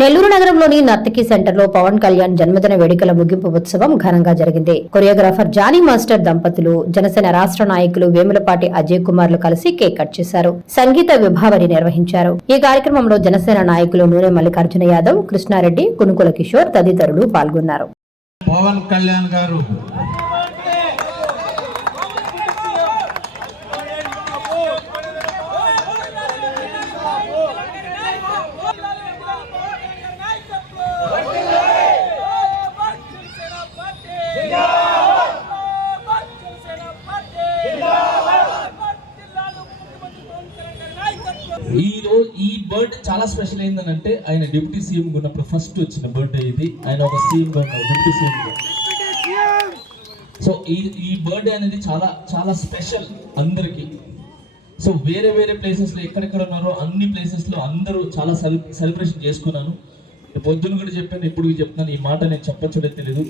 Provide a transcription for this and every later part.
నెల్లూరు నగరంలోని నర్తకి సెంటర్లో పవన్ కళ్యాణ్ జన్మదిన వేడుకల ముగింపు ఉత్సవం ఘనంగా జరిగింది. కొరియోగ్రాఫర్ జానీ మాస్టర్ దంపతులు, జనసేన రాష్ట్ర నాయకులు వేములపాటి అజయ్ కుమార్లు కలిసి కేక్ కట్ చేశారు. సంగీత విభావరి నిర్వహించారు. ఈ కార్యక్రమంలో జనసేన నాయకులు నూనె మల్లికార్జున యాదవ్, కృష్ణారెడ్డి, కునుకుల కిషోర్ తదితరులు పాల్గొన్నారు. పవన్ కళ్యాణ్ గారు ఈ బర్త్డే చాలా స్పెషల్ అయిందనంటే ఆయన డిప్యూటీ సీఎం ఉన్నప్పుడు ఫస్ట్ వచ్చిన బర్త్డే ఇది. ఆయన ఒక సీఎం డిప్యూటీ సీఎం. సో ఈ బర్త్డే అనేది చాలా చాలా స్పెషల్ అందరికీ. సో వేరే వేరే ప్లేసెస్లో ఎక్కడెక్కడ ఉన్నారో అన్ని ప్లేసెస్లో అందరూ చాలా సెలబ్రేషన్ చేసుకున్నాను. పొద్దున కూడా చెప్పాను, ఇప్పుడు చెప్తున్నాను. ఈ మాట నేను చెప్పచ్చో తెలియదు.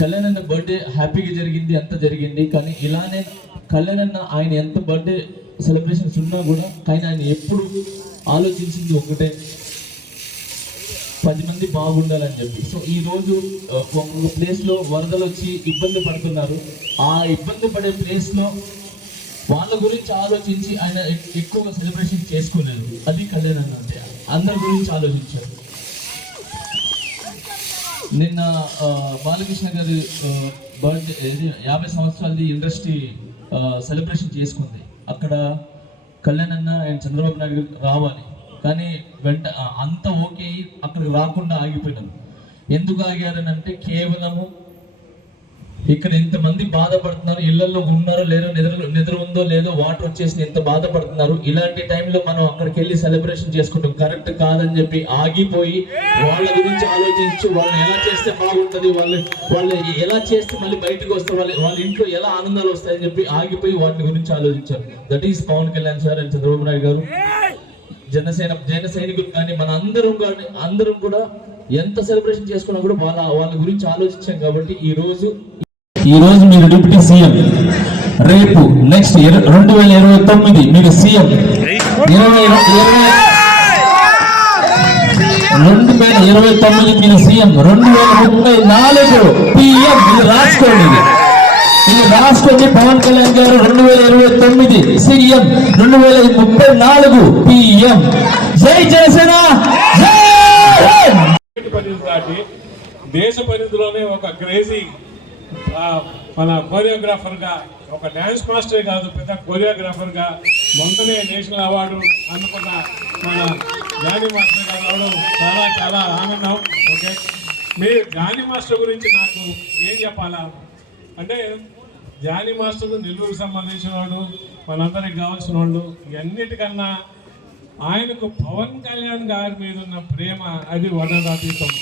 కళ్యాణ్ అన్న బర్త్డే హ్యాపీగా జరిగింది, అంత జరిగింది. కానీ ఇలానే కళ్యాణ్ అన్న ఆయన ఎంత బర్త్డే సెలబ్రేషన్స్ ఉన్నా కూడా కానీ ఆయన ఎప్పుడు ఆలోచించింది ఒకటే, 10 మంది బాగుండాలని చెప్పి. సో ఈరోజు ఒక్కొక్క ప్లేస్లో వరదలు వచ్చి ఇబ్బంది పడుతున్నారు. ఆ ఇబ్బంది పడే ప్లేస్లో వాళ్ళ గురించి ఆలోచించి ఆయన ఎక్కువగా సెలబ్రేషన్ చేసుకోలేదు. అది కళ్యాణ్ అన్న అంటే అందరి గురించి ఆలోచించారు. నిన్న బాలకృష్ణ గారి బర్త్డే 50 సంవత్సరాలది ఇండస్ట్రీ సెలబ్రేషన్ చేసుకుంది. అక్కడ కళ్యాణ్ అన్న అండ్ చంద్రబాబు నాయుడు గారు రావాలి, కానీ అంత ఓకే అక్కడికి రాకుండా ఆగిపోయినారు. ఎందుకు ఆగారని అంటే కేవలము ఇక్కడ ఎంతమంది బాధపడుతున్నారు, ఇళ్లలో ఉన్నారో లేదో, నిద్ర ఉందో లేదో, వాటర్ వచ్చేసి ఎంత బాధపడుతున్నారు. ఇలాంటి టైంలో మనం అక్కడికి వెళ్ళి సెలబ్రేషన్ చేసుకుంటాం కరెక్ట్ కాదని చెప్పి ఆగిపోయి వాళ్ళ గురించి ఆలోచించి వాళ్ళని ఎలా చేస్తే బాగుంటుంది, వాళ్ళు ఎలా చేస్తే మళ్ళీ బయటకు వస్తే వాళ్ళ ఇంట్లో ఎలా ఆనందాలు వస్తాయని చెప్పి ఆగిపోయి వాటి గురించి ఆలోచించారు. That is Pawan Kalyan sir and Chandrababu Naidu garu. జన సైనికులు కానీ మన అందరం కూడా ఎంత సెలబ్రేషన్ చేసుకున్నా కూడా వాళ్ళ గురించి ఆలోచించాం. కాబట్టి ఈ రోజు మీరు డిప్యూటీ సీఎం, రేపు నెక్స్ట్ 2029 మీరు సీఎం, 2029 మీరు సీఎం, 2034 పిఎం. ఇది రాసుకోండి. పవన్ కళ్యాణ్ గారు 2029 సీఎం, 2034 పిఎం. జై జనసేన. దేశ పరిధిలోనే ఒక క్రేజీ మన కోరియోగ్రాఫర్గా, ఒక డ్యాన్స్ మాస్టరే కాదు పెద్ద కోరియోగ్రాఫర్గా మొన్ననే నేషనల్ అవార్డు అందుకున్న మన జానీ మాస్టర్ గారు రావడం చాలా చాలా ఆనందం. ఓకే, మీరు జానీ మాస్టర్ గురించి నాకు ఏం చెప్పాలా అంటే, జానీ మాస్టర్ నెల్లూరుకు సంబంధించిన వాడు, మనందరికి కావాల్సిన వాళ్ళు. అన్నిటికన్నా ఆయనకు పవన్ కళ్యాణ్ గారి మీద ఉన్న ప్రేమ అది వర్ణనాతీతం.